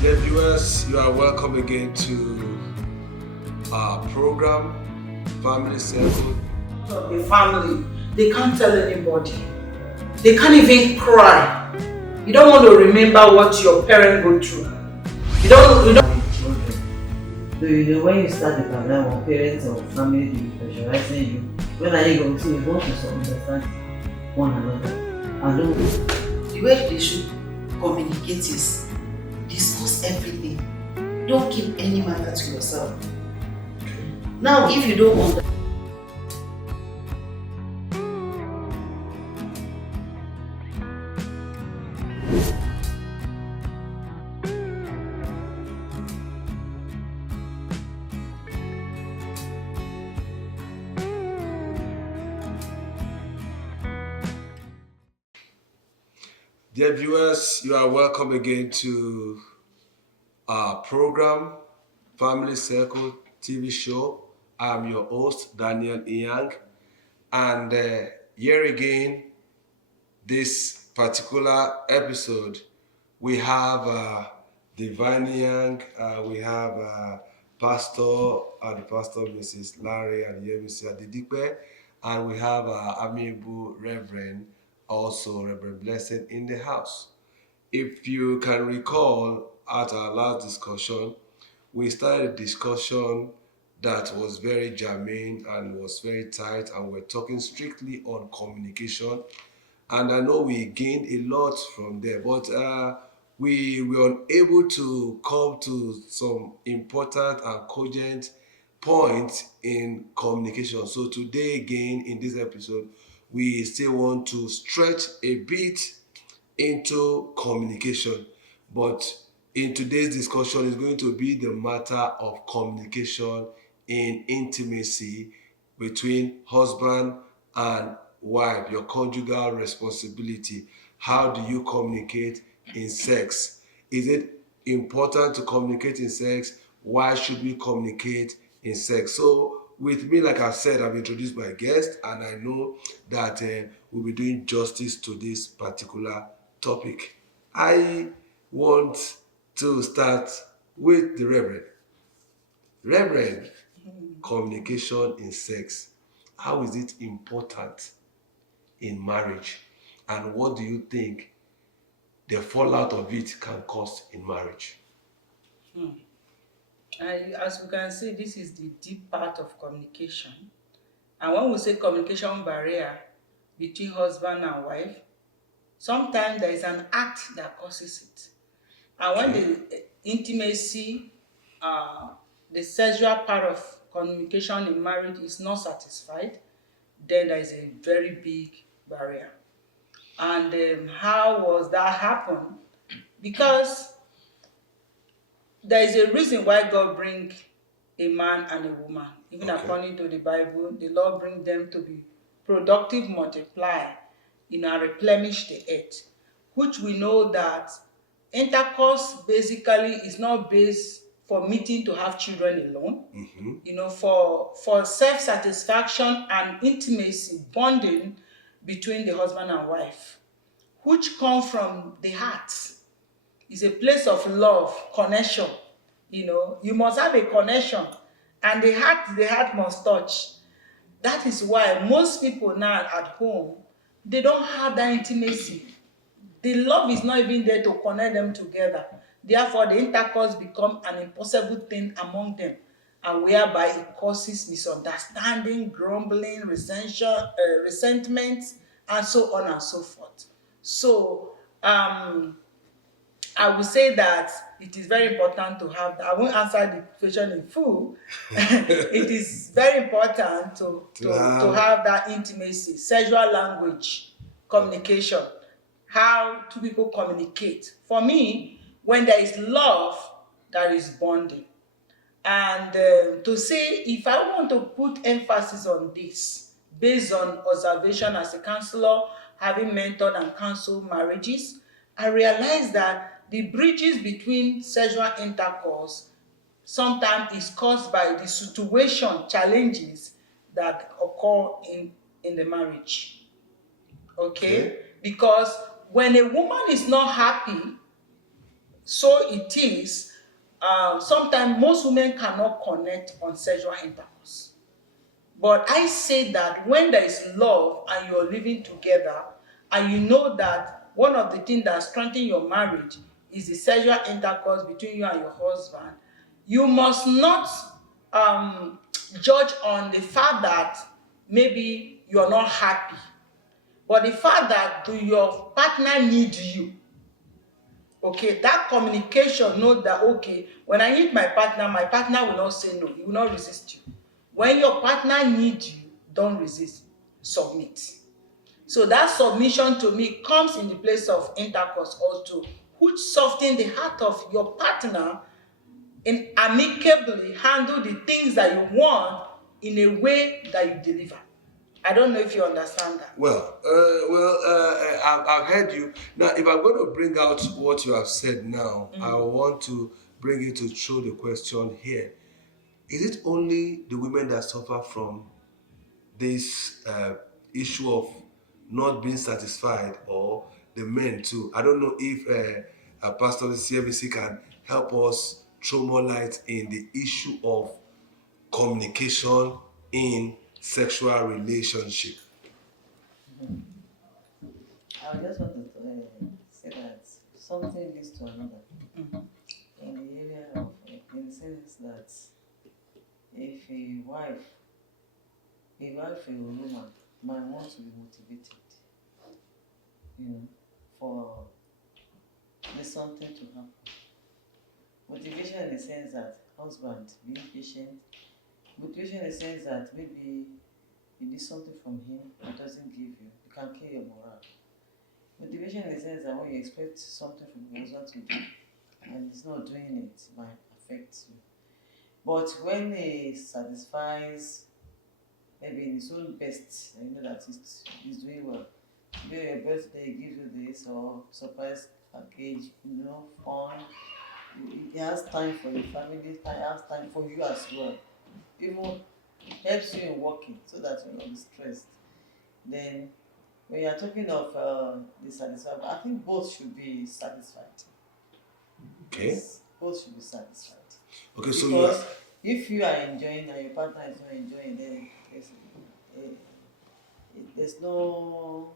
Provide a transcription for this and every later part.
Dear viewers, you are welcome again to our program, Family Circle. Of a family, they can't tell anybody. They can't even cry. You don't want to remember what your parents go through. You don't My children. So when you start the program or parents or family they be pressurizing you, when are you going to you want to understand one another? And don't The way they should communicate is discuss everything. Don't keep any matter to yourself. Now, if you don't understand, Dear viewers, you are welcome again to our program, Family Circle TV show. I'm your host, Daniel INYANG. And here again, this particular episode, we have Divine Young, we have Pastor, the Pastor Mrs. Larry and Yemisi Adidipe, and we have Amiibu Reverend, also Reverend Blessing in the house. If you can recall at our last discussion, we started a discussion that was very germane and was very tight, and we're talking strictly on communication, and I know we gained a lot from there, but we were unable to come to some important and cogent points in communication. So today again in this episode, we still want to stretch a bit into communication, but in today's discussion is going to be the matter of communication in intimacy between husband and wife, your conjugal responsibility. How do you communicate in sex? Is it important to communicate in sex? Why should we communicate in sex? So, with me, like I said, I've introduced my guest, and I know that we'll be doing justice to this particular topic. I want to start with the Reverend. Reverend, communication in sex. How is it important in marriage? And what do you think the fallout of it can cause in marriage? as we can see, this is the deep part of communication. And when we say communication barrier between husband and wife, sometimes there is an act that causes it. And when the intimacy, the sexual part of communication in marriage is not satisfied, then there is a very big barrier. And how was that happen? Because there is a reason why God bring a man and a woman. Even Okay. according to the Bible, the Lord bring them to be productive, multiply, and replenish the earth. Which we know that intercourse basically is not based for meeting to have children alone. For self-satisfaction and intimacy, bonding between the husband and wife, which come from the heart. Is a place of love, connection. You must have a connection, and the heart must touch. That is why most people now at home, they don't have that intimacy. The love is not even there to connect them together. Therefore, the intercourse become an impossible thing among them, and whereby it causes misunderstanding, grumbling, resentment, and so on and so forth. So, I would say that it is very important to have that. I won't answer the question in full. It is very important to have that intimacy, sexual language, communication, how two people communicate. For me, when there is love, there is bonding. And to say, if I want to put emphasis on this, based on observation as a counselor, having mentored and counseled marriages, I realize that the bridges between sexual intercourse sometimes is caused by the situation, challenges that occur in the marriage. Okay? Okay. Because when a woman is not happy, So it is. Sometimes most women cannot connect on sexual intercourse. But I say that when there is love and you're living together, and you know that one of the things that strengthens your marriage is the sexual intercourse between you and your husband, you must not judge on the fact that maybe you're not happy, but the fact that do your partner need you. Okay, that communication, know that okay, when I need my partner will not say no, he will not resist you. When your partner needs you, don't resist, submit. So that submission to me comes in the place of intercourse also, which soften the heart of your partner and amicably handle the things that you want in a way that you deliver. I don't know if you understand that. I've heard you. Now, if I'm going to bring out what you have said now, I want to bring it to throw the question here. Is it only the women that suffer from this issue of not being satisfied, or the men too? I don't know if Pastor CMC can help us throw more light in the issue of communication in sexual relationship. I just wanted to say that something leads to another in the area of, in the sense that if a wife, a woman might want to be motivated, for there's something to happen. Motivation in the sense that husband being patient, motivation in the sense that maybe you need something from him he doesn't give you, you can kill your morale. Motivation in the sense that when you expect something from your husband to do and he's not doing it, it might affect you. But when he satisfies, maybe in his own best, and you know that he's doing well, maybe your birthday he gives you this, or surprise package, fun. He has time for your family, he has time for you as well. Even helps you in working so that you're not stressed. Then when you're talking of the satisfaction, I think both should be satisfied. Okay. Yes, both should be satisfied. Okay, so because if you are enjoying and your partner is not enjoying, then there's no,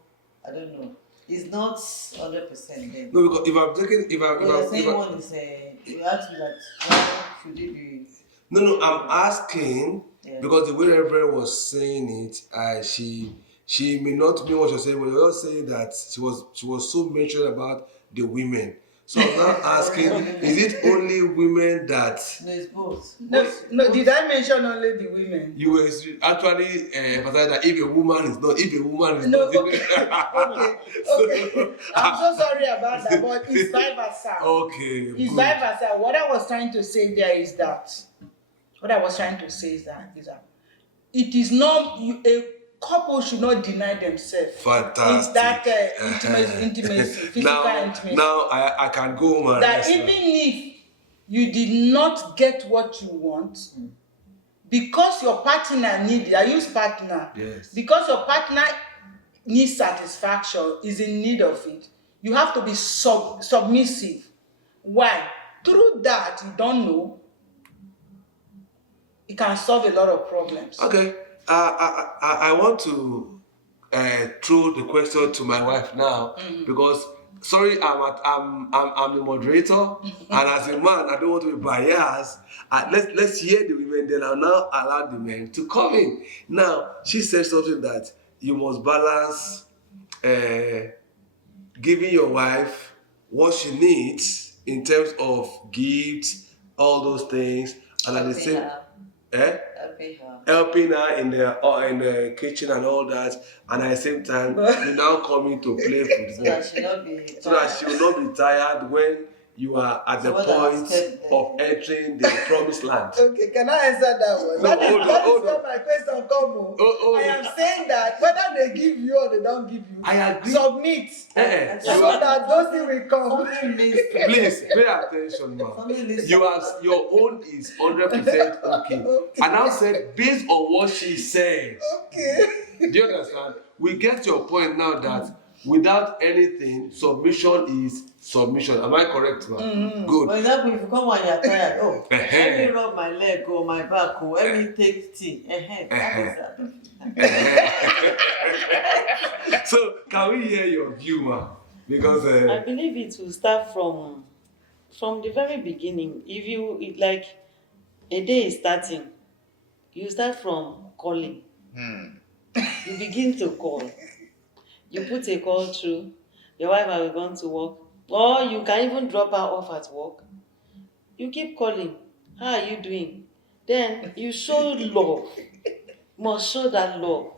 I don't know. It's not 100% then. No, because if I'm taking, one is you ask me that why should it be? No, I'm asking because the way Reverend was saying it, she may not mean what you're saying, but you're saying that she was so mentioned about the women. So I'm now asking, is it only women that? No, it's both. No, did I mention only the women? You were actually emphasizing that if a woman is not. No, okay. I'm so sorry about that, but it's vice versa. Okay. It's vice versa. What I was trying to say there is that. It is not a couple should not deny themselves. Fantastic. It's that intimacy, physical intimacy. Now I can go home and that rest even if you did not get what you want, because your partner needs, I use partner, yes. Because your partner needs satisfaction, is in need of it, you have to be submissive. Why? Through that, you don't know, it can solve a lot of problems. Okay. I want to throw the question to my wife now, because sorry, I'm the moderator, and as a man, I don't want to be biased. Let's hear the women, then I'll now allow the men to come in. Now, she said something that you must balance giving your wife what she needs in terms of gifts, all those things, and at the same helping her in the kitchen and all that, and at the same time you now coming to play football so that she will not be tired when you are at the point of entering the promised land. Okay, can I answer that one? No, that is where my question comes. I am saying that whether they give you or they don't give you, I agree. Submit so that those things will come. Please pay attention, ma'am. Your own is 100% okay. And I said based on what she said. Okay. Do you understand? We get your point now that without anything, submission is submission. Am I correct, ma? Mm-hmm. Good. For example, if you come and you're tired, oh, let me Eh-heh. rub my leg or my back, or let me take tea. That is So, can we hear your view, ma? Because I believe it will start from the very beginning. If you like a day is starting, you start from calling. You begin to call. You put a call through. Your wife has gone to work, or you can even drop her off at work. You keep calling. How are you doing? Then you show love. Must show that love.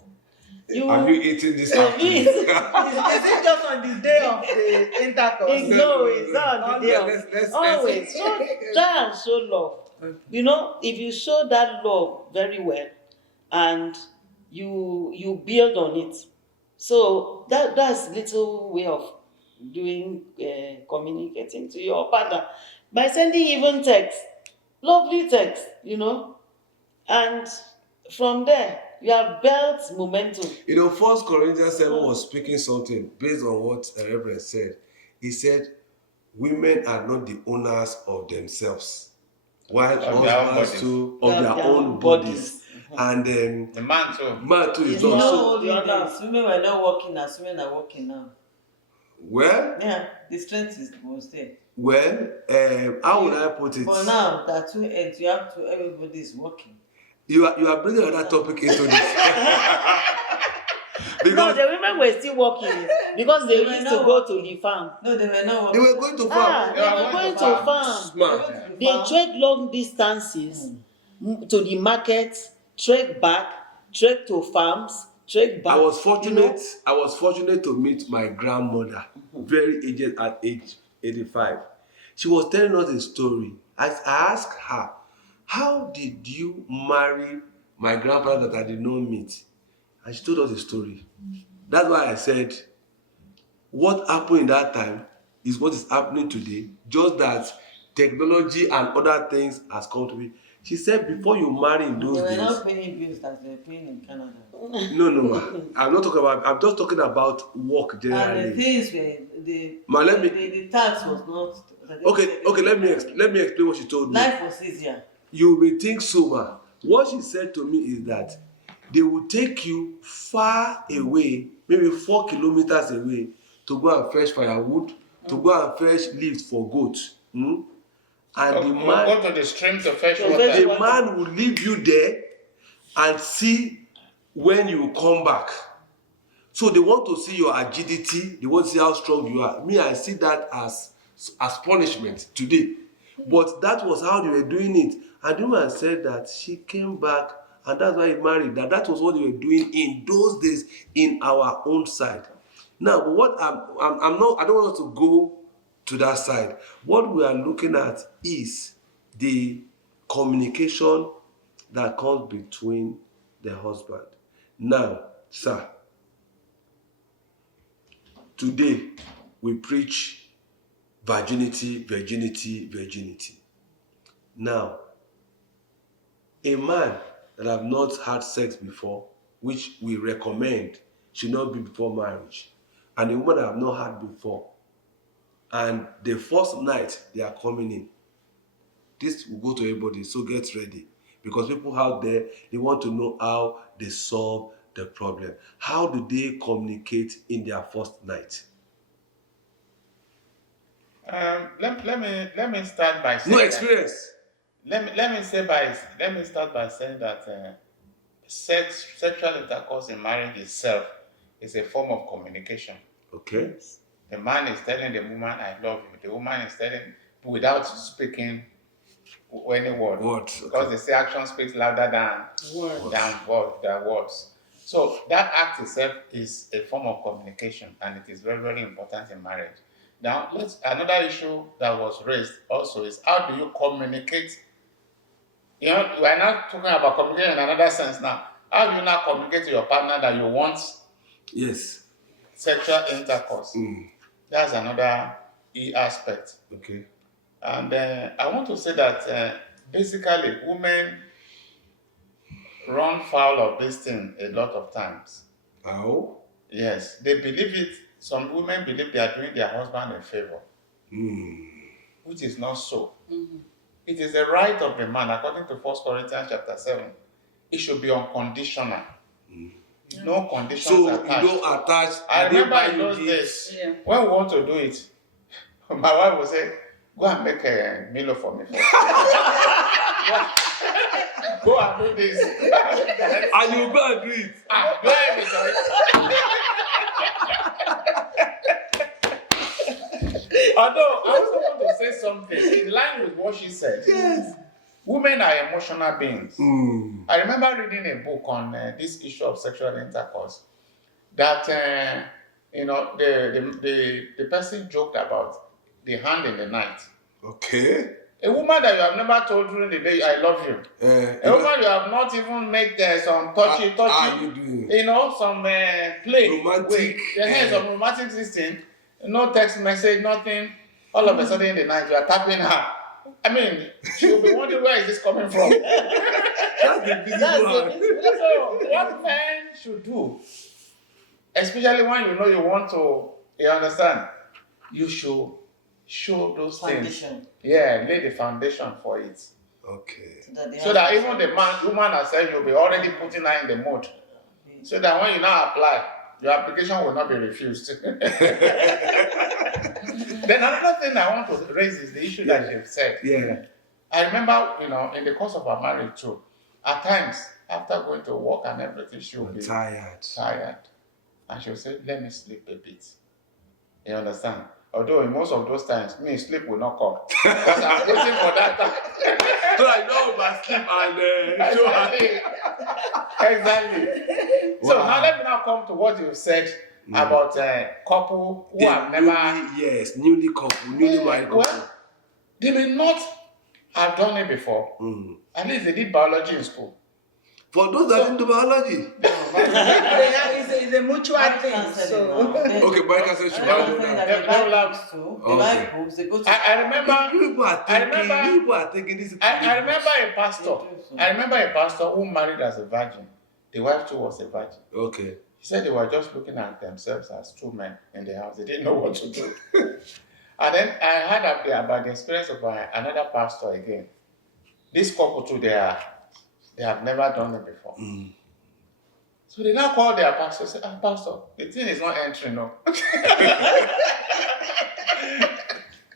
have you eaten this You afternoon? eat. Is it just on the day of the intercourse? No, it's not on the day of. Let's Always try and show love. Okay. You know, if you show that love very well, and you build on it, so that's little way of doing communicating to your partner by sending even text, lovely text, and from there you have built momentum. You know, 1 Corinthians 7 was speaking something based on what Reverend said. He said, women are not the owners of themselves, while Of their own husbands bodies. too of their own bodies. And The man too. man too is It's not. not- So, only days. Women were not working as women are working now. well, Yeah, the strength was there. how would I put it? But now that two ends, you have to, everybody is working. You are bringing another topic into this. No, Because the women were still working because they They were used not to go to the farm. No, they were not they working. were going to farm. They were going to farm. Smart. They trek long distances to the market, trek back, trek to farms, trek back. I was fortunate to meet my grandmother, very aged at age 85. She was telling us a story. As I asked her, how did you marry my grandfather that I did not meet? And she told us a story. That's why I said, what happened in that time is what is happening today, just that technology and other things has come to be. She said, before you marry in those They were days, not paying bills as they were paying in Canada. no, ma. I'm just talking about work And generally. the things were Ma, let me- the tax was not. Okay, let me explain what she told me. Life was easier. You may think so, ma. What she said to me is that they will take you far away, maybe 4 kilometers away, to go and fetch firewood, to go and fetch leaves for goats. And the We'll man, go to the stream to fetch To water. fetch the man will leave you there and see when you come back. So they want to see your agility, they want to see how strong you are. Me, I see that as punishment today. But that was how they were doing it. And the woman said that she came back, and that's why he married. That was what they were doing in those days in our own side. Now, but what I'm not, I don't want us to go to that side. What we are looking at is the communication that comes between the husband. Now, sir, today we preach virginity, virginity, virginity. Now, a man that have not had sex before, which we recommend should not be before marriage, and a woman that have not had before, and the first night they are coming in, this will go to everybody, so get ready. Because people out there, they want to know how they solve the problem. How do they communicate in their first night? Let me start by saying No that- experience. Let me start by saying that sexual intercourse in marriage itself is a form of communication. Okay. The man is telling the woman, "I love you." The woman is telling without speaking any word. What? Because they say action speaks louder than words. So that act itself is a form of communication, and it is very, very important in marriage. Now, another issue that was raised also is how do you communicate? We are not talking about communication in another sense now. How do you now communicate to your partner that you want Yes. sexual intercourse? That's another aspect. Okay. And I want to say that basically women run foul of this thing a lot of times. How? Yes, they believe it some women believe they are doing their husband a favor, Mm. which is not so. Mhm. It is the right of the man, according to 1 Corinthians chapter 7. It should be unconditional. No conditions So attached. you don't attach. I They remember buy in you those gifts. days, Yeah. when we want to do it, my wife would say, go and make a Milo for me first. Go and do this. And you go and do it. Do I have a choice? Although I also want to say something in line with what she said. Yes. Women are emotional beings. Mm. I remember reading a book on this issue of sexual intercourse. That the person joked about the hand in the night. Okay. A woman that you have never told during the day, I love you. A woman you have not even made some touchy, you doing? Some play. Romantic. Some romantic system. No text message, nothing. All of a sudden in the night, you are tapping her. I mean, she will be wondering where is this coming from. That's the visible hand. So, what men should do, especially when you know you want to, you understand, you should show those things. Foundation. Yeah, lay the foundation for it. Okay. So that even the woman herself, you'll be already putting her in the mood. So that when you now apply, your application will not be refused. Then another thing I want to raise is the issue that you've said. Yeah. I remember, in the course of our marriage too, at times, after going to work and everything, she'll be tired. And she'll say, let me sleep a bit. You understand? Although in most of those times, sleep will not come. Because I'm waiting for that time. So I know about sleep and show her. Exactly. So now let me now come to what you said about couple who have never... newly married couple. Well, they may not have done it before. At least they did biology in school. For those that didn't do biology. It's a mutual thing. So. Okay, but I can say she They buy books, they go to... I remember... People are thinking this. I remember a pastor. I remember a pastor who married as a virgin. The wife too was a virgin. Okay. He said they were just looking at themselves as two men in the house. They didn't know what to do. And then I heard about the experience of another pastor again. This couple too, they have never done it before. So they now call their pastor and say, Pastor, the thing is not entering now.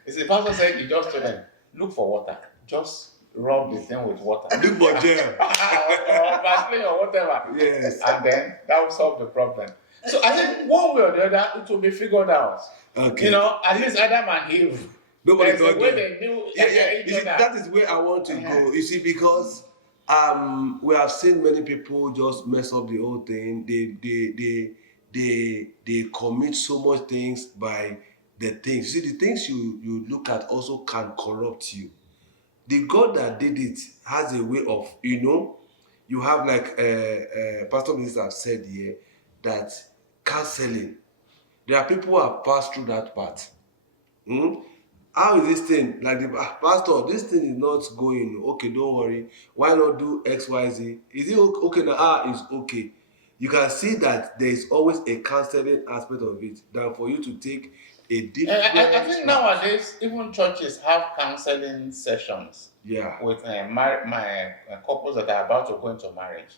The pastor said he just told them, look for water. Just rub the thing with water. Look for gel. or Vaseline or whatever. Yes. And then that will solve the problem. So I think one way or the other, it will be figured out. Okay. At least Adam and Eve. Nobody there's a way they knew You see, that is where I want to go. You see, because we have seen many people just mess up the whole thing. They commit so much things by the things. You see, the things you look at also can corrupt you. The God that did it has a way of, you have like Pastor Minister have said here that counseling. There are people who have passed through that part. How is this thing? Like the pastor, this thing is not going. Okay, don't worry. Why not do X, Y, Z? Is it okay now? It's okay. You can see that there is always a counseling aspect of it than for you to take a different. I think nowadays even churches have counseling sessions. Yeah. With my couples that are about to go into marriage.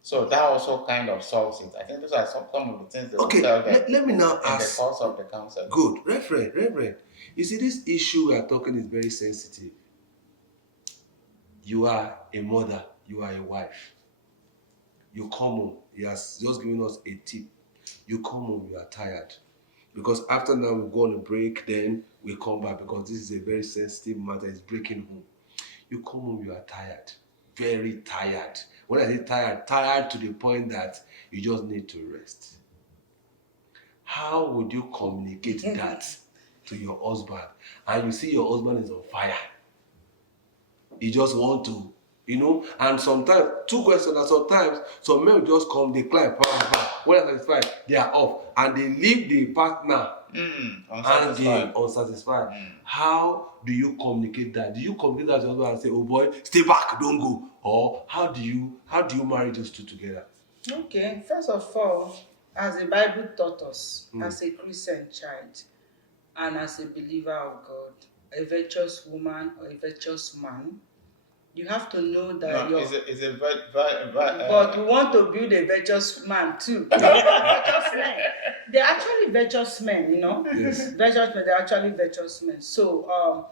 So that also kind of solves it. I think those are some of the things that Okay, tell them let me now in ask. the course of the counseling. Good, Reverend. You see, this issue we are talking is very sensitive. You are a mother, you are a wife. You come home, he has just given us a tip. You come home, you are tired. Because after now we go on a break, then we come back because this is a very sensitive matter, it's breaking home. You come home, you are tired, very tired. When I say tired to the point that you just need to rest. How would you communicate that to your husband? And you see your husband is on fire. He just want to, and sometimes, two questions, and sometimes some men will just come, they climb, when they're satisfied, they are off, and they leave the partner unsatisfied. How do you communicate that? Do you communicate that to your husband and say, oh boy, stay back, don't go? Or how do you marry those two together? Okay, first of all, as the Bible taught us, as a Christian child and as a believer of God, a virtuous woman or a virtuous man, you have to know that No, but we want to build a virtuous man too. Virtuous men. They're actually virtuous men, you know. Yes. Virtuous men, they're actually virtuous men. So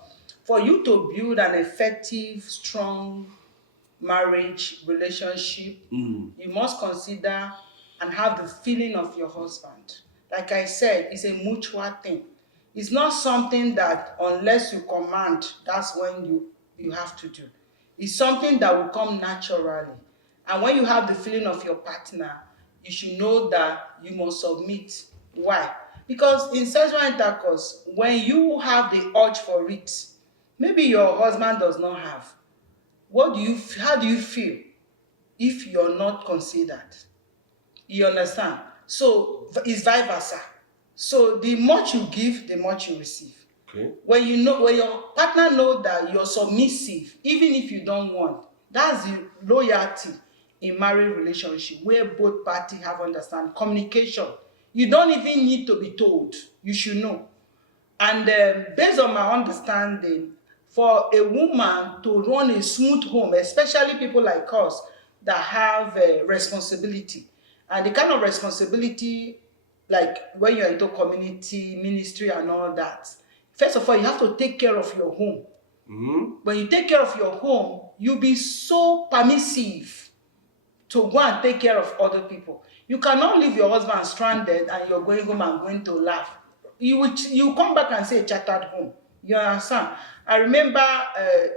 for you to build an effective, strong marriage relationship, you must consider and have the feeling of your husband. Like I said, it's a mutual thing. It's not something that unless you command, that's when you have to do. It's something that will come naturally. And when you have the feeling of your partner, you should know that you must submit. Why? Because in sexual intercourse, when you have the urge for it, maybe your husband does not have. How do you feel if you're not considered? You understand? So it's vice versa. So the much you give, the much you receive. Okay. When your partner knows that you're submissive, even if you don't want, that's the loyalty in marriage relationship where both parties have understand communication. You don't even need to be told. You should know. And based on my understanding, for a woman to run a smooth home, especially people like us that have responsibility, and the kind of responsibility like when you're into community ministry and all that, first of all, you have to take care of your home. When you take care of your home, you'll be so permissive to go and take care of other people. You cannot leave your husband stranded and you're going home and going to laugh. You come back and say chattered home. You understand? I remember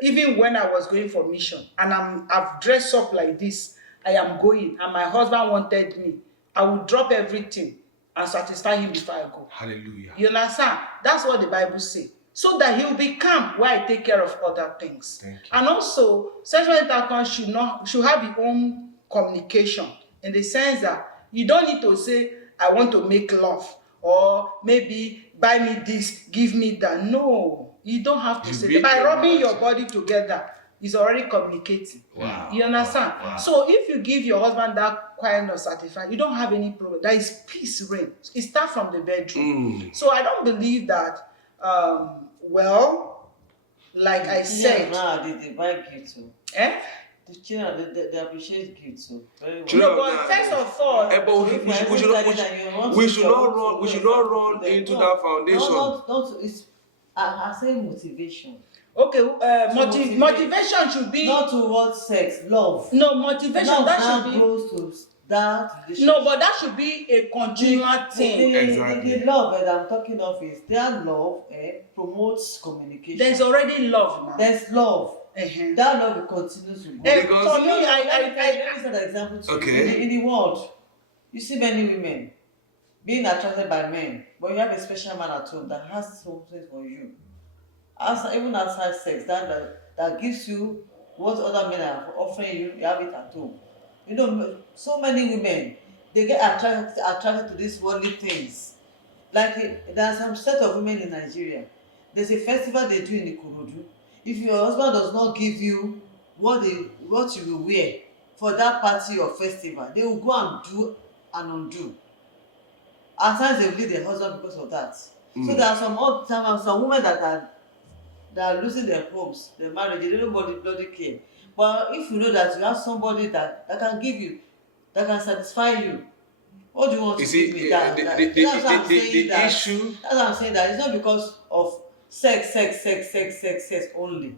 even when I was going for mission and I've dressed up like this, I am going and my husband wanted me, I would drop everything and satisfy him before I go. Hallelujah. You understand? That's what the Bible says. So that he'll be calm while I take care of other things. Thank you. And also, sexual intercourse should have its own communication in the sense that you don't need to say, I want to make love, or maybe buy me this, give me that. No, you don't have to say that. By rubbing your body together, it's already communicating. Wow. You understand? Wow. So if you give your husband that kind of satisfaction, you don't have any problem. There is peace reign. It starts from the bedroom. So I don't believe that, like I said. Now they buy gifts too. Eh? The children, they appreciate gifts too. Very well. Children, No, but first of all, but we should not run into that foundation. Not it's I say motivation. okay, motivate. motivation should be Not towards sex, love. no motivation. Love That now should be grows to that relationship. no, but that should be a continual thing. Exactly. The love that I'm talking of is their love promotes communication. There's already love now. There's love. Uh-huh. That love will continue to grow. Because- For me, Let me set an example to Okay. you. In the world, you see many women being attracted by men, but you have a special man at home that has something for you. Even outside sex, that gives you what other men are offering you, you have it at home. You know, so many women, they get attracted to these worldly things. Like there are some set of women in Nigeria. There's a festival they do in Ikorodu. If your husband does not give you what you will wear for that party or festival, they will go and do and undo. At times they will leave their husband because of that. So there are some women that are losing their homes, their marriage, they don't bloody care. But if you know that you have somebody that can give you, that can satisfy you, what do you want to give me? That's what I'm saying that it's not because of sex only.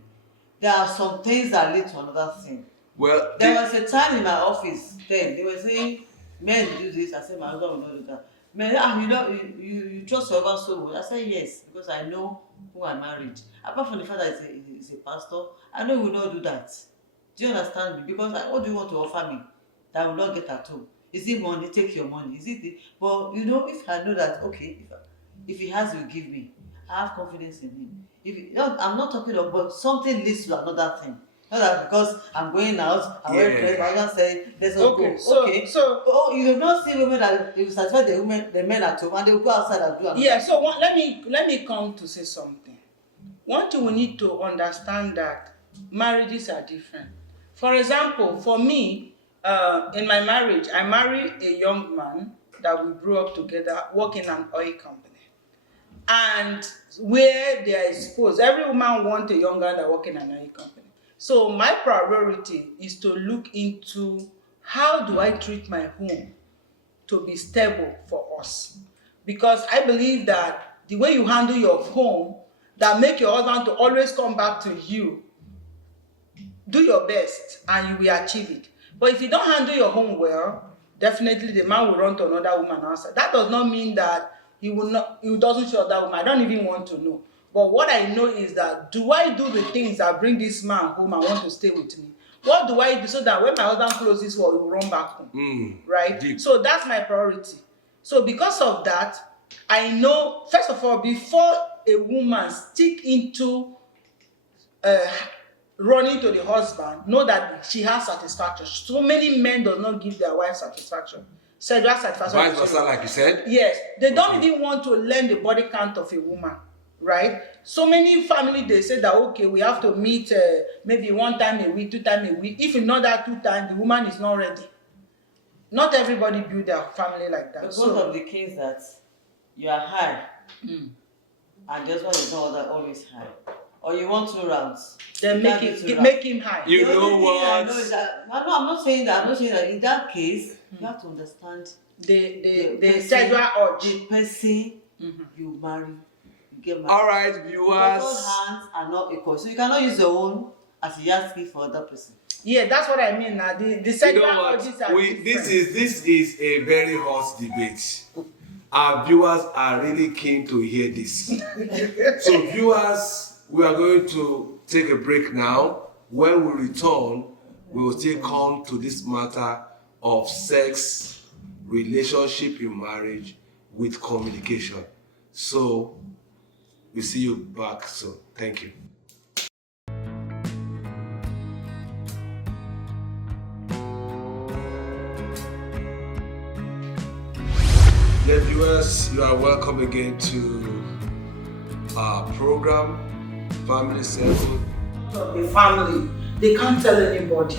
There are some things that lead to another thing. Well, There was a time in my office then they were saying men do this. I said my husband will not do that. Men, you trust your husband so much. I said yes, because I know who I married. Apart from the fact that he's a pastor, I know he will not do that. Do you understand me? Because what do you want to offer me that I will not get at home? Is it money? Take your money. Is it but if I know that okay, if he has, will give me. I have confidence in him. I'm not talking about, but something leads to another thing. Not that because I'm going out, I'm wearing dress, I'm not saying let's not go. So you have not seen women that they will satisfy the men at home and they will go outside and do another. Yeah, so let me come to say something. One thing we need to understand that marriages are different. For example, for me, in my marriage, I married a young man that we grew up together, work in an oil company. And where they are exposed, every woman wants a young guy that work in an oil company. So my priority is to look into how do I treat my home to be stable for us. Because I believe that the way you handle your home, that make your husband to always come back to you, do your best and you will achieve it. But if you don't handle your home well, definitely the man will run to another woman outside. That does not mean that he doesn't show that woman. I don't even want to know. But what I know is that, do I do the things that bring this man home and want to stay with me? What do I do so that when my husband closes this wall, he will run back home? Right? Deep. So that's my priority. So because of that, I know, first of all, before a woman stick into running to the husband, know that she has satisfaction. So many men does not give their wife satisfaction. Sexual satisfaction. Vice versa, like you said. Yes, they don't even want to learn the body count of a woman, right? So many family, they say that, okay, we have to meet maybe 1 time a week, 2 times a week. If you know that 2 times, the woman is not ready. Not everybody build their family like that. But both of the case that you are high and the husband is not always high, or you want 2 rounds, then make him high. You the know only thing what? I know is that, I'm not saying that. I'm not saying that in that case you have to understand The sexual urge. the person you marry, you get married. All right, Both viewers. hands are not equal, so you cannot use your own as a yardstick for other person. Yeah, that's what I mean now. The You sexual know what? urges are different. This is a very hot debate. Our viewers are really keen to hear this. So viewers, we are going to take a break now. When we return, we will still come to this matter of sex, relationship in marriage with communication. So we'll see you back soon. Thank you. Dear viewers, you are welcome again to our program, Family Circle. Of the family, they can't tell anybody.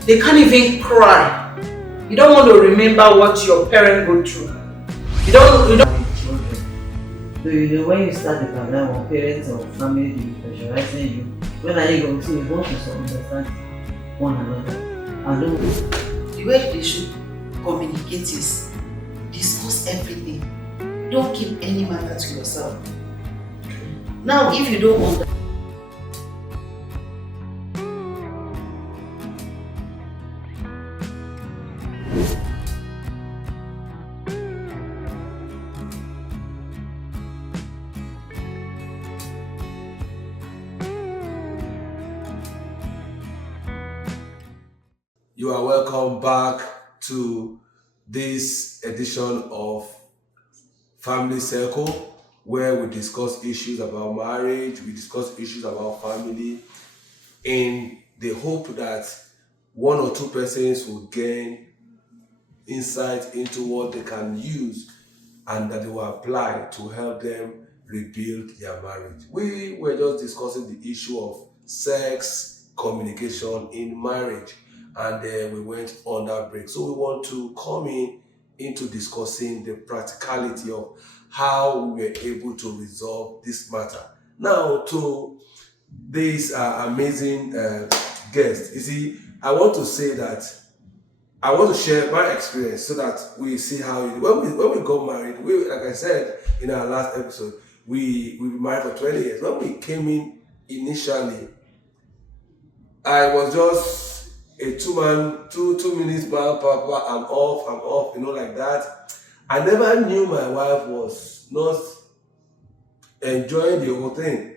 They can't even cry. You don't want to remember what your parents go through. You don't. So you know when you start the program, or parents or family be pressurizing you, when are you going to you want to understand one another? And The way they should communicate is discuss everything. Don't keep any matter to yourself. Now, if you don't understand, You are welcome back to this edition of Family Circle, where we discuss issues about marriage, we discuss issues about family, in the hope that 1 or 2 persons will gain insight into what they can use and that they will apply to help them rebuild their marriage. We were just discussing the issue of sex, communication in marriage, and then we went on that break. So we want to come into discussing the practicality of how we were able to resolve this matter. Now, to this amazing guest, you see, I want to say that I want to share my experience so that we see how it, when we got married, like I said in our last episode, we been married for 20 years. When we came in initially, I was just a 2 minutes man, papa, I'm off, like that. I never knew my wife was not enjoying the whole thing.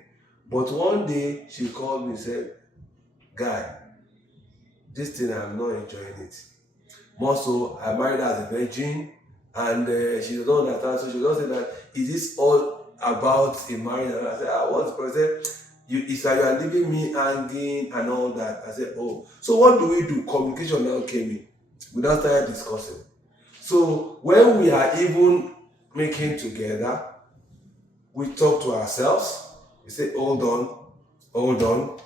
But one day she called me and said, "Guy, this thing I'm not enjoying it." More so, I married her as a virgin, and she does not understand. So she just said that, "Is this all about a marriage?" And I said, "What's the problem?" It's like you are leaving me hanging and all that. I said, "Oh, so what do we do?" Communication now came in. We now started discussing. So when we are even making together, we talk to ourselves. We say, hold on, hold on,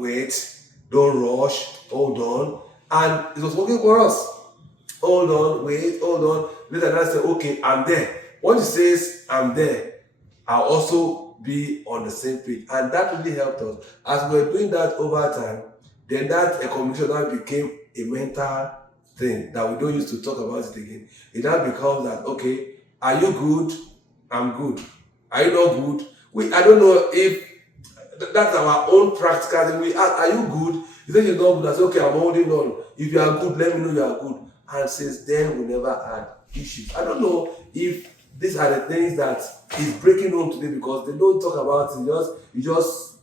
wait, don't rush, hold on. And it was working for us. hold on, wait, hold on. Later, I say, okay, I'm there. Once he says, I'm there, I'll also be on the same page. And that really helped us. As we were doing that over time, then that a communication now became a mental thing that we don't use to talk about it again. It now becomes that, okay, are you good? I'm good. Are you not good? I don't know if that's our own practical thing. We ask, are you good? You say you're not good. I say, okay, I'm holding on. If you are good, let me know you are good. And since then, we never had issues. I don't know if these are the things that is breaking home today because they don't talk about it. You just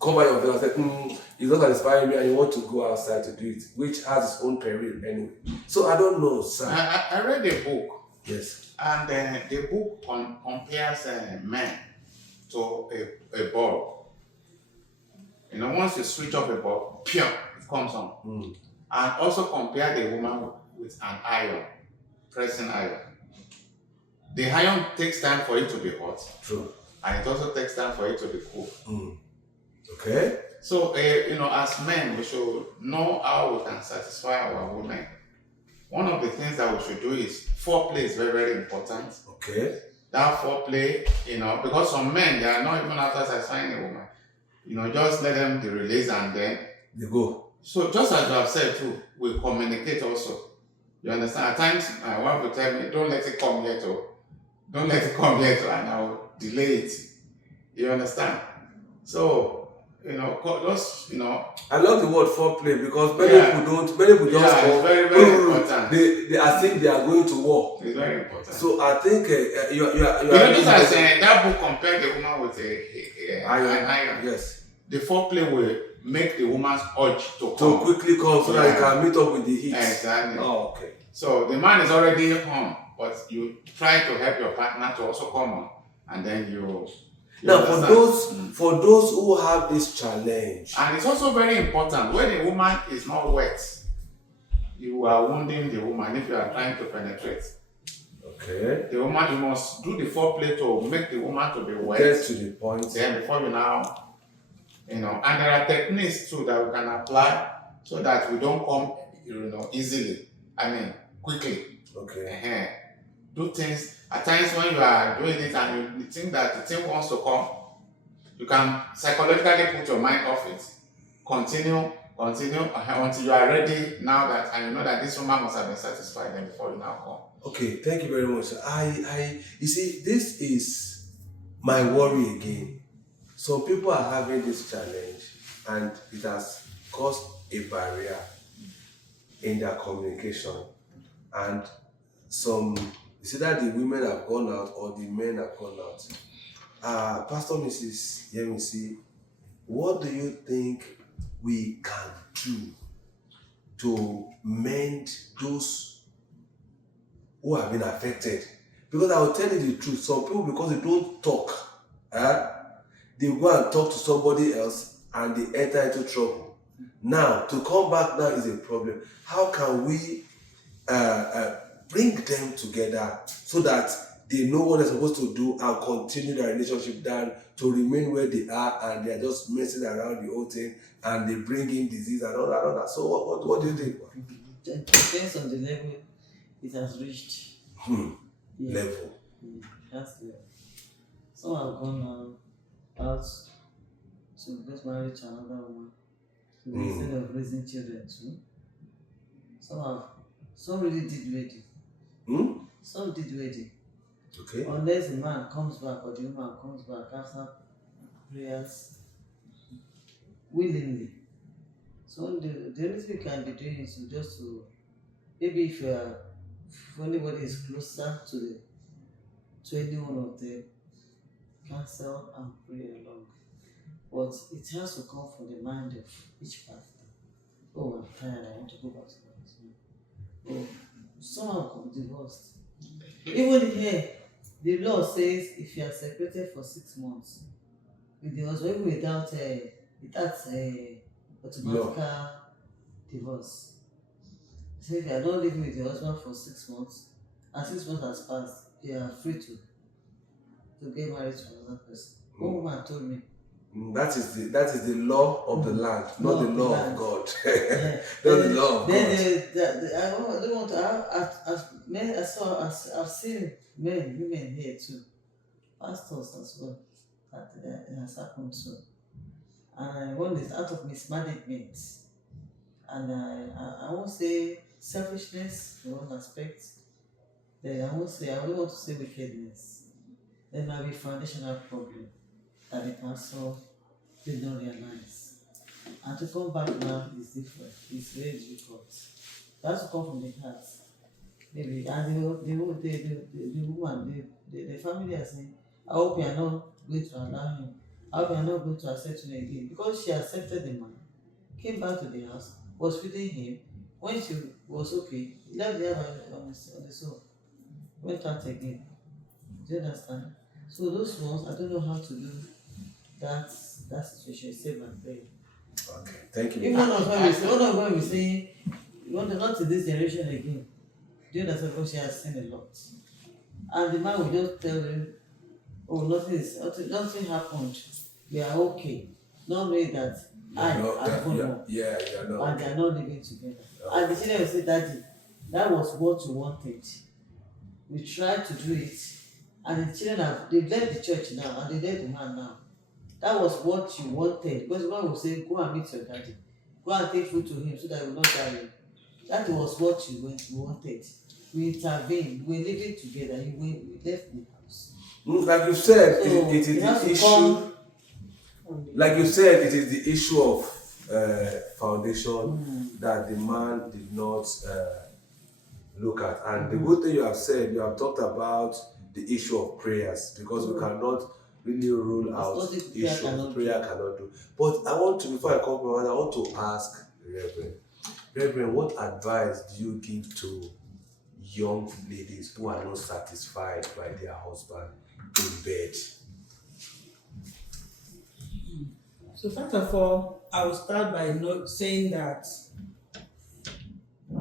cover your face and say, it's not satisfying me, and you want to go outside to do it, which has its own peril anyway. So I don't know, sir. I read a book. Yes. And the book compares men to a bulb. Once you switch off a bulb, pure, it comes on. And also compare the woman with an iron, pressing iron. The iron takes time for it to be hot. True. And it also takes time for it to be cool. Okay. So, as men, we should know how we can satisfy our women. One of the things that we should do is foreplay is very, very important. Okay. That foreplay, because some men, they are not even after satisfying a woman. Just let them be released and then they go. So just as you have said too, we communicate also. You understand? At times my wife will tell me, don't let it come yet, don't let it come yet, and I'll delay it. You understand? So, just, I love the word foreplay because many people just it's very, very important. They are saying they are going to war. It's very important. So I think you are just as that book compared the woman with an iron. Yes. The foreplay will make the woman's urge to come. To quickly come so that you can meet up with the heat. Exactly. Oh, okay. So the man is already home, but you try to help your partner to also come on, and then you now for those who have this challenge, and it's also very important when the woman is not wet, you are wounding the woman if you are trying to penetrate. Okay. The woman, you must do the foreplay to make the woman to be wet. Get to the point. Then before you now, and there are techniques too that we can apply so that we don't come, easily. Quickly. Okay. Do things at times when you are doing it and you think that the thing wants to come, you can psychologically put your mind off it. Continue until you are ready now that and you know that this woman must have been satisfied then before you now come. Okay, thank you very much. You see, this is my worry again. Some people are having this challenge and it has caused a barrier in their communication. And it's either the women have gone out or the men have gone out. Pastor Mrs. Yemisi, what do you think we can do to mend those who have been affected? Because I will tell you the truth, some people, because they don't talk, they go and talk to somebody else and they enter into trouble. Now, to come back now is a problem. How can we bring them together so that they know what they're supposed to do and continue their relationship than to remain where they are and they're just messing around the whole thing and they bring in disease and all that. So what do you think? It depends on the level it has reached. Level. That's level. Some have gone out to get married to another woman instead of raising children too. Some really did wedding. Some did wedding. Okay. Unless the man comes back or the woman comes back after prayers willingly. So the only thing we can be doing is just to maybe if anybody is closer to any one of them, cancel and pray along. But it has to come from the mind of each pastor. Oh, I'm tired, I want to go back to that. Oh, some have got divorced. Even here, the law says if you are separated for 6 months with the husband, even without automatic divorce. So if you are not living with your husband for 6 months, and 6 months has passed, you are free to get married to another person. One woman told me, That is the law of the land, not the law of God. Yeah. Not the law of Then God. I don't want to. I've seen men, women here too, pastors as well. That it has happened to. And one is out of mismanagement, and I won't say selfishness in one aspect. Then I don't want to say wickedness. There might be foundational problem that the pastor did not realize. And to come back now is different. It's very difficult. It has to come from the heart. Maybe and the woman, the family are saying, I hope you are not going to allow him. I hope you are not going to accept him again. Because she accepted the man, came back to the house, was feeding him. When she was okay, he left the house on the soul, went out again. Do you understand? So those ones, I don't know how to do that situation, save and pray. Okay, thank you. If one of them is saying, you want to not to this generation again. Do you understand? Because she has seen a lot. And the man will just tell him, oh, nothing happened. We are okay. Not knowing that I don't know. Yeah, no. And they are not living together. And the children will say, Daddy, that was what you wanted. We tried to do it. And the children they've left the church now and they left the man now. That was what you wanted. Because the man will say, go and meet your daddy. Go and take food to him so that he will not die. That was what you wanted. We intervened. We were living together. We left the house. Like you said, So it is the issue. come. Like you said, it is the issue of foundation that the man did not look at. And the good thing you have said, you have talked about the issue of prayers, because we cannot really rule out issues prayer cannot do. But I want to, before I come to I want to ask Reverend, what advice do you give to young ladies who are not satisfied by their husband in bed? So first of all, I will start by saying that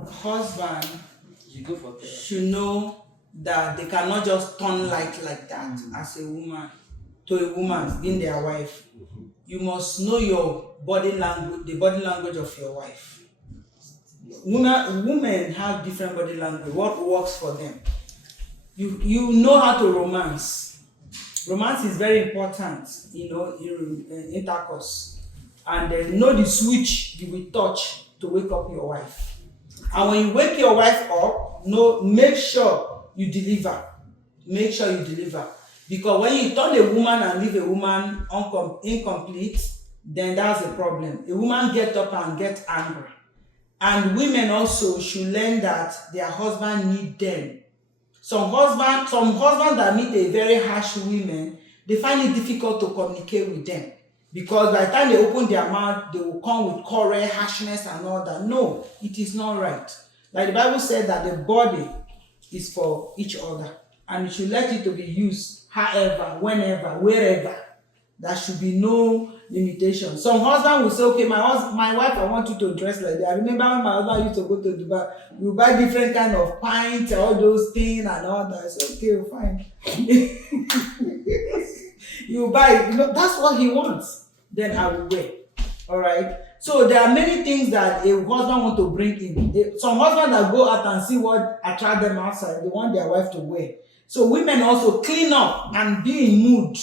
husband You go for prayer. should know that they cannot just turn like that as a woman to a woman being their wife. You must know your body language, the body language of your wife. Women have different body language. What works for them? You know how to romance. Romance is very important, in intercourse. And know the switch you will touch to wake up your wife. And when you wake your wife up, make sure you deliver. Make sure you deliver. Because when you turn a woman and leave a woman incomplete, then that's a problem. A woman get up and get angry. And women also should learn that their husband need them. Some husband that meet a very harsh women, they find it difficult to communicate with them. Because by the time they open their mouth, they will come with quarrel, harshness and all that. No, it is not right. Like the Bible said that the body is for each other. And you should let it to be used however, whenever, wherever. There should be no limitation. Some husband will say, okay, my wife, I want you to dress like that. I remember when my husband used to go to Dubai, we would buy different kind of pints, all those things and all that. I said, okay, fine. You buy, that's what he wants. Then I will wear. All right. So there are many things that a husband want to bring in. Some husbands that go out and see what attract them outside, they want their wife to wear. So women also clean up and be in mood.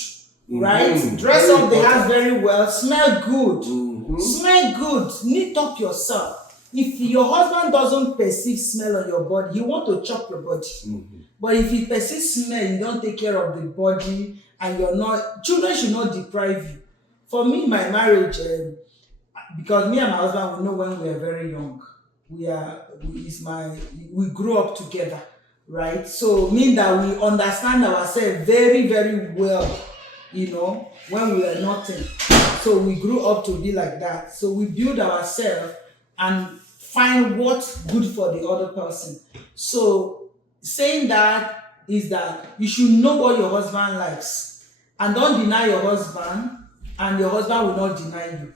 Right? Dress up the house very well, smell good. Smell good, neat up yourself. If your husband doesn't perceive smell on your body, he want to chop your body. But if he perceives smell, you don't take care of the body, and children should not deprive you. For me, my marriage, because me and my husband, we know when we are very young. We grew up together, right? So mean that we understand ourselves very, very well. When we were nothing. So we grew up to be like that. So we build ourselves and find what's good for the other person. So saying that is that you should know what your husband likes. And don't deny your husband, and your husband will not deny you.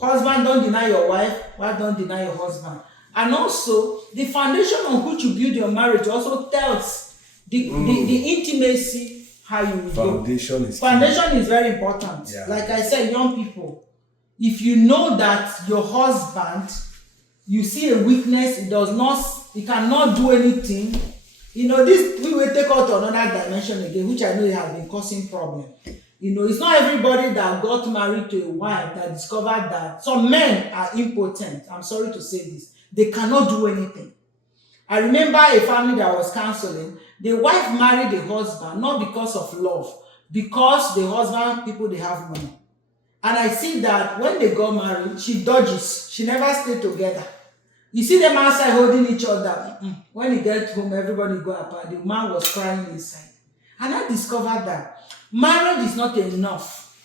Husband, don't deny your wife. Wife, don't deny your husband. And also, the foundation on which you build your marriage also tells the intimacy how you will go. Foundation is key. Foundation is very important. Yeah. Like I said, young people, if you know that your husband, you see a weakness, he cannot do anything. This we will take out to another dimension again, which I know has been causing problem. It's not everybody that got married to a wife that discovered that some men are impotent. I'm sorry to say this. They cannot do anything. I remember a family that I was counseling. The wife married the husband not because of love, because the husband people they have money. And I see that when they got married, she dodges. She never stayed together. You see them outside holding each other. When he get home, everybody go apart. The man was crying inside. And I discovered that marriage is not enough,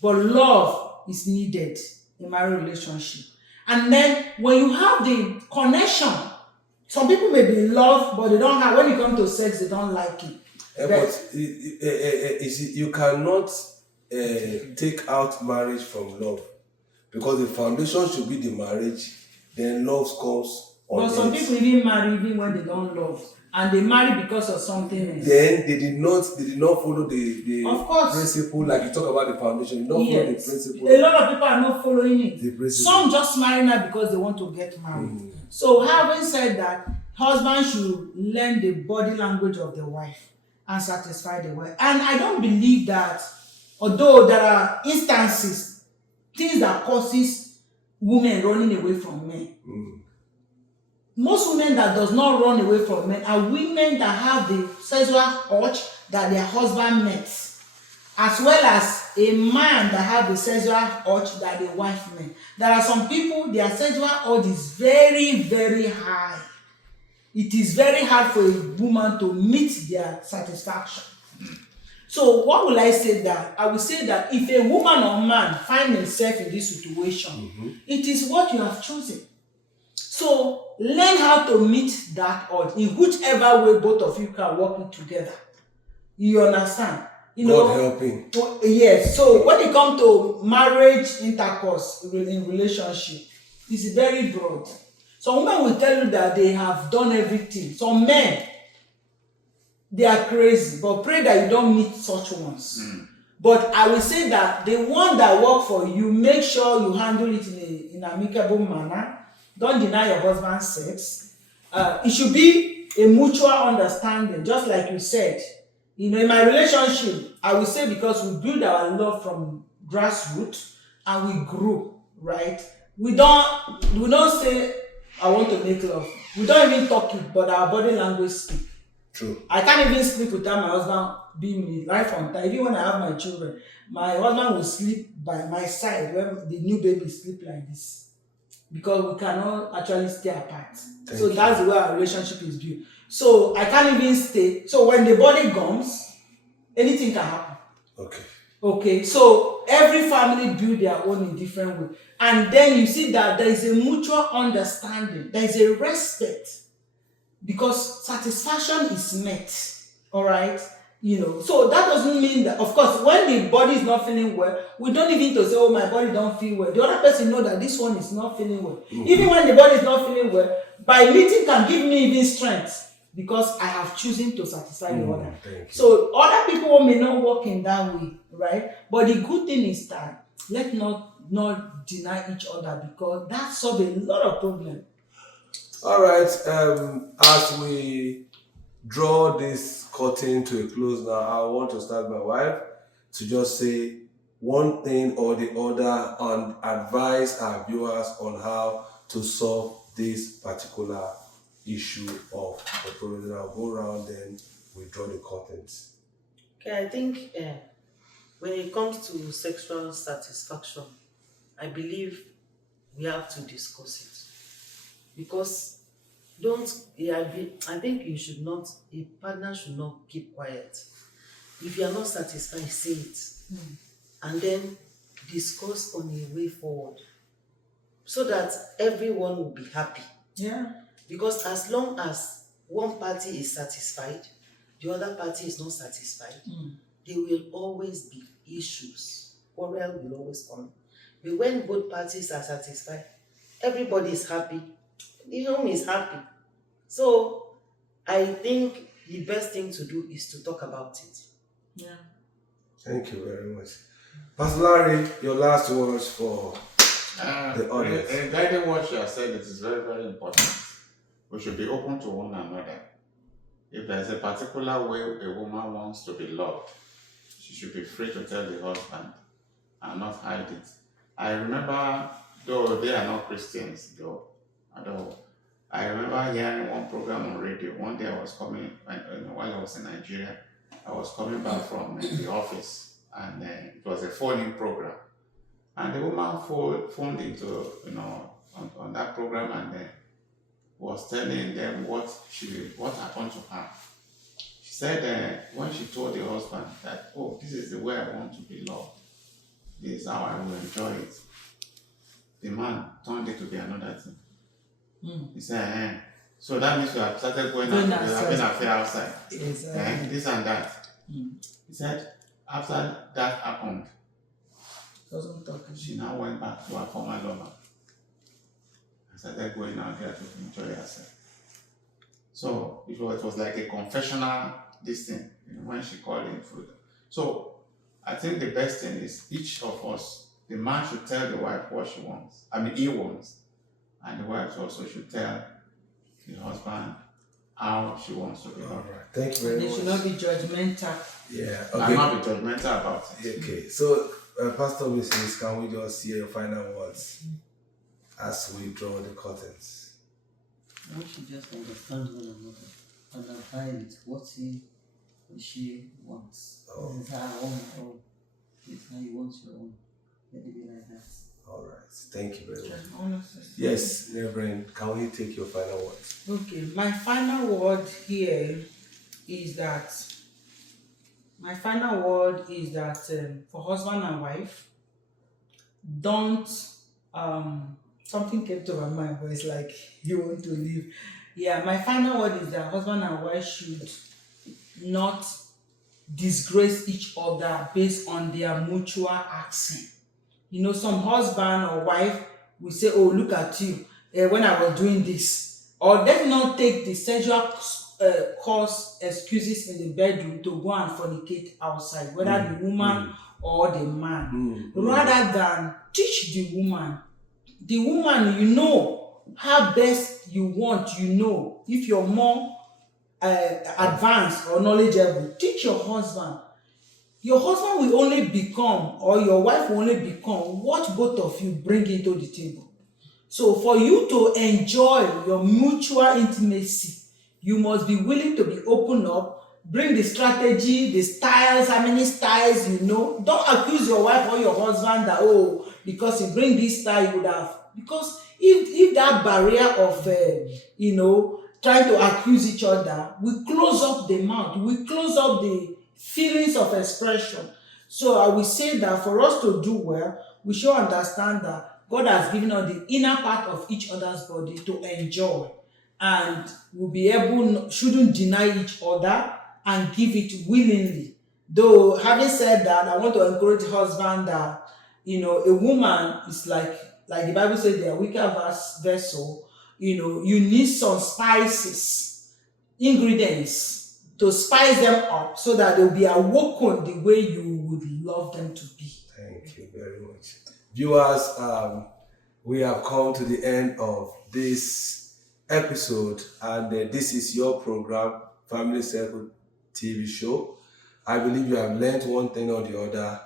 but love is needed in marriage relationship. And then when you have the connection, some people may be in love, but they don't have, when it comes to sex, they don't like it. But you cannot take out marriage from love, because the foundation should be the marriage, then love comes on. But some people even marry even when they don't love, and they marry because of something else. Then they did not follow the Of course. principle, like you talk about the foundation. You don't follow the principle. A lot of people are not following it. The principle. Some just marry now because they want to get married. So having said that, husband should learn the body language of the wife and satisfy the wife. And I don't believe that, although there are instances, things that causes women running away from men. Most women that does not run away from men are women that have the sexual urge that their husband met, as well as a man that have the sexual urge that the wife met. There are some people, their sexual urge is very, very high. It is very hard for a woman to meet their satisfaction. So what will I say that? I will say that if a woman or man find himself in this situation, it is what you have chosen. So learn how to meet that urge in whichever way both of you can work it together. You understand? God helping. Yes. So when it comes to marriage, intercourse, in relationship, it's very broad. Some women will tell you that they have done everything. Some men, they are crazy, but pray that you don't meet such ones. But I will say that the one that work for you, make sure you handle it in an amicable manner. Don't deny your husband's sex. It should be a mutual understanding, just like you said. In my relationship, I will say, because we build our love from grassroots and we grew, right? We don't say, I want to make love. We don't even talk it, but our body language speak. True. I can't even sleep without my husband being me right from time. Even when I have my children, my husband will sleep by my side when the new baby sleep like this, because we cannot actually stay apart. So that's the way our relationship is built. So I can't even stay. So when the body comes, anything can happen. Okay. So every family build their own in different way. And then you see that there is a mutual understanding. There is a respect. Because satisfaction is met. All right? So that doesn't mean that, of course, when the body is not feeling well, we don't even to say, oh, my body don't feel well. The other person know that this one is not feeling well. Even when the body is not feeling well, by meeting can give me even strength, because I have chosen to satisfy the other. So other people may not work in that way, right? But the good thing is that let's not deny each other, because that solves a lot of problems. All right. As we draw this curtain to a close now, I want to start my wife to just say one thing or the other and advise our viewers on how to solve this particular issue of the problem. I'll go around, then we draw the curtains. Okay, I think when it comes to sexual satisfaction, I believe we have to discuss it, because I think a partner should not keep quiet. If you are not satisfied, say it, and then discuss on a way forward, so that everyone will be happy. Yeah. Because as long as one party is satisfied, the other party is not satisfied, there will always be issues. Quarrel will always come. But when both parties are satisfied, everybody is happy, the home is happy. So I think the best thing to do is to talk about it. Yeah. Thank you very much. Pastor Larry, your last words for the audience. Regarding what you have said, it is very, very important. We should be open to one another. If there is a particular way a woman wants to be loved, she should be free to tell the husband and not hide it. I remember, though they are not Christians, I remember hearing one program on radio. One day I was coming, while I was in Nigeria, I was coming back from the office, and it was a phone-in program. And the woman phoned into, on that program, and was telling them what happened to her. She said when she told the husband that, oh, this is the way I want to be loved, this is how I will enjoy it, the man turned it to be another thing. He said, so that means we have started going out, having an affair outside. Exactly. This and that. He said, after that happened, she now went back to her former lover and started going out there to enjoy herself. So it was like a confessional this thing, when she called him food. So I think the best thing is each of us, the man should tell the wife what she wants. He wants. And the wife also should tell the husband how she wants to be loved. All right. Thank you very much. They should not be judgmental. Yeah. Okay. And not be judgmental about it. Okay. So, Pastor Mrs., can we just hear your final words as we draw the curtains? We should just understand one another and apply it what he or she wants. Oh. This is how I want my own. This is how you want your own. Let it be like that. All right. Thank you very much. Yes, Reverend, can we take your final words? Okay. My final word here is that for husband and wife, don't something came to my mind, but it's like you want to leave. Yeah, my final word is that husband and wife should not disgrace each other based on their mutual accent. Some husband or wife will say, oh, look at you, when I was doing this. Or let's not take the sexual cause excuses in the bedroom to go and fornicate outside, whether the woman or the man. Rather than teach the woman, how best you want, if you're more advanced or knowledgeable, teach your husband. Your husband will only become, or your wife will only become, what both of you bring into the table. So for you to enjoy your mutual intimacy, you must be willing to be open up, bring the strategy, the styles, how many styles you know. Don't accuse your wife or your husband that, oh, because you bring this style, you would have. Because if that barrier of, trying to accuse each other, we close up the mouth, we close up the feelings of expression. So I will say that for us to do well, we should understand that God has given us the inner part of each other's body to enjoy, and we'll be able, shouldn't deny each other and give it willingly. Though having said that, I want to encourage the husband that a woman is like the Bible says, they are weaker vessel. You need some spices, ingredients to spice them up so that they'll be awoken the way you would love them to be. Thank you very much. Viewers, we have come to the end of this episode, and this is your program, Family Circle TV show. I believe you have learned one thing or the other.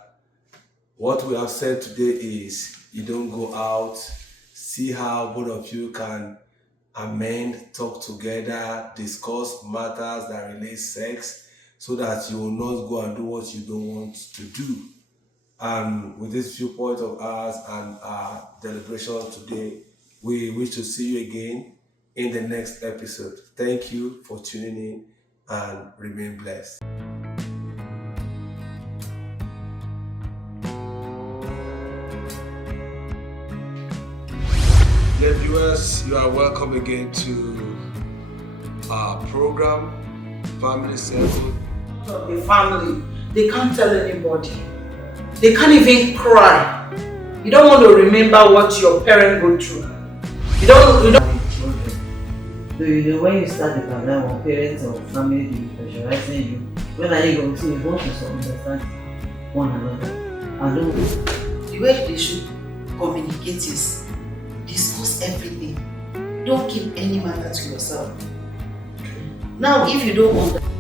What we have said today is you don't go out, see how both of you can amend, talk together, discuss matters that relate sex, so that you will not go and do what you don't want to do. And with this viewpoint of ours and our deliberation today, we wish to see you again in the next episode. Thank you for tuning in, and remain blessed. Dear viewers, you are welcome again to our program, Family Circle. The family, they can't tell anybody. They can't even cry. You don't want to remember what your parents go through. You don't. So when you start the program, or parents or family be pressurizing you When are you going to want to understand one another? I don't know. The way they should communicate is discuss everything. Don't keep any matter to yourself. Now, if you don't understand